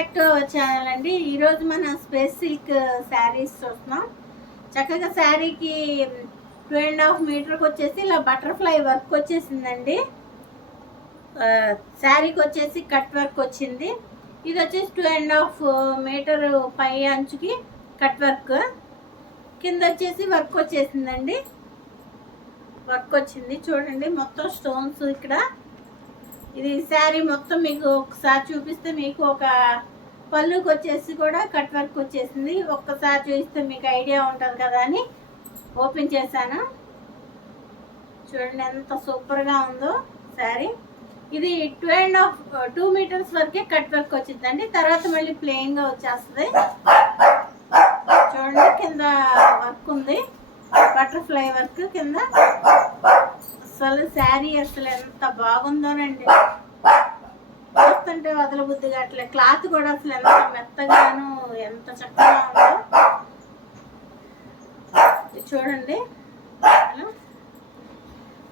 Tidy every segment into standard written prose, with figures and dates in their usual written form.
Back to our channel అండి. ఈరోజు మనం స్పేస్ సిల్క్ శారీస్ చూస్తున్నాం. చక్కగా శారీకి 2.5 మీటర్కి వచ్చేసి ఇలా బటర్ఫ్లై వర్క్ వచ్చేసిందండి. శారీకి వచ్చేసి కట్ వర్క్ వచ్చింది. ఇది వచ్చేసి 2.5 మీటర్ పై అంచుకి కట్ వర్క్, కింద వచ్చేసి వర్క్ వచ్చేసిందండి. వర్క్ వచ్చింది చూడండి, మొత్తం స్టోన్స్. ఇక్కడ ఇది శారీ మొత్తం మీకు ఒకసారి చూపిస్తే మీకు ఒక పళ్ళుకి వచ్చేసి కూడా కట్ వర్క్ వచ్చేసింది. ఒక్కసారి చూపిస్తే మీకు ఐడియా ఉంటుంది కదా అని ఓపెన్ చేశాను. చూడండి ఎంత సూపర్గా ఉందో శారీ. ఇది 2 మీటర్స్ వరకే కట్ వర్క్ వచ్చిందండి. తర్వాత మళ్ళీ ప్లెయిన్గా వచ్చేస్తుంది. చూడండి కింద వర్క్ ఉంది, బటర్ఫ్లై వర్క్ కింద. అసలు శారీ అసలు ఎంత బాగుందోనండి, చూస్తుంటే వదలబుద్ధిగా అట్లే. క్లాత్ కూడా అసలు ఎంత మెత్తగాను ఎంత చక్కగా ఉందో చూడండి.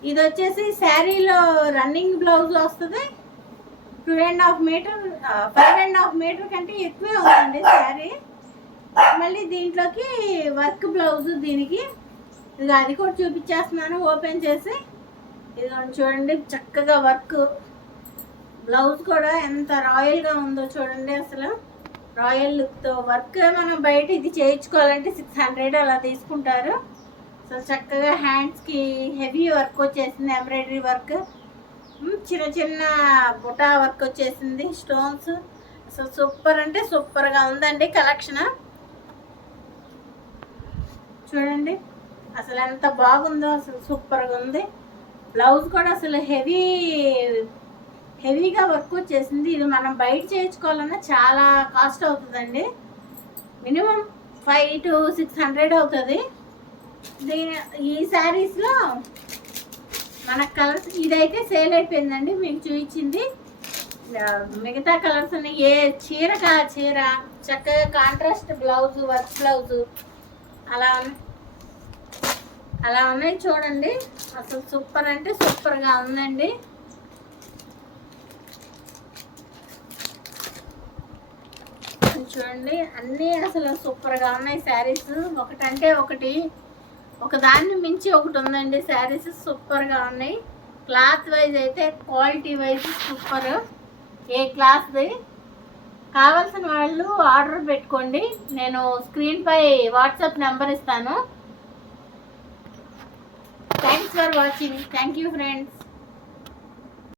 ఇది వచ్చేసి శారీలో రన్నింగ్ బ్లౌజ్ వస్తుంది. 2.5 మీటర్ 5.5 మీటర్ కంటే ఎక్కువే ఉందండి శారీ. మళ్ళీ దీంట్లోకి వర్క్ బ్లౌజ్ దీనికి. ఇది అది కూడా చూపించేస్తున్నాను ఓపెన్ చేసి. ఇది చూడండి చక్కగా వర్క్. బ్లౌజ్ కూడా ఎంత రాయల్గా ఉందో చూడండి. అసలు రాయల్ లుక్తో వర్క్. మనం బయట ఇది చేయించుకోవాలంటే 600 అలా తీసుకుంటారు. అసలు చక్కగా హ్యాండ్స్కి హెవీ వర్క్ వచ్చేసింది, ఎంబ్రాయిడరీ వర్క్, చిన్న చిన్న బుటా వర్క్ వచ్చేసింది, స్టోన్స్. అసలు సూపర్ అంటే సూపర్గా ఉందండి కలెక్షన్. చూడండి అసలు ఎంత బాగుందో, అసలు సూపర్గా ఉంది. బ్లౌజ్ కూడా అసలు హెవీగా వర్క్ వచ్చేసింది. ఇది మనం బయట చేయించుకోవాలన్నా చాలా కాస్ట్ అవుతుందండి. మినిమం 500 to 600 అవుతుంది. ఈ శారీస్లో మన కలర్స్ ఇదైతే సేల్ అయిపోయిందండి, మీకు చూపించింది. మిగతా కలర్స్ ఉన్నాయి. ఏ చీరకా చీర చక్కగా కాంట్రాస్ట్ బ్లౌజ్, వర్క్ బ్లౌజు అలా ఉన్నాయి చూడండి. అసలు సూపర్ అంటే సూపర్గా ఉందండి. చూడండి అన్నీ అసలు సూపర్గా ఉన్నాయి శారీస్. ఒకటంటే ఒకటి, ఒకదాన్ని మించి ఒకటి ఉందండి. శారీస్ సూపర్గా ఉన్నాయి. క్లాత్ వైజ్ అయితే క్వాలిటీ వైజ్ సూపర్, ఏ క్లాస్ది. కావాల్సిన వాళ్ళు ఆర్డర్ పెట్టుకోండి. నేను స్క్రీన్పై వాట్సాప్ నెంబర్ ఇస్తాను. Thanks for watching. Thank you friends.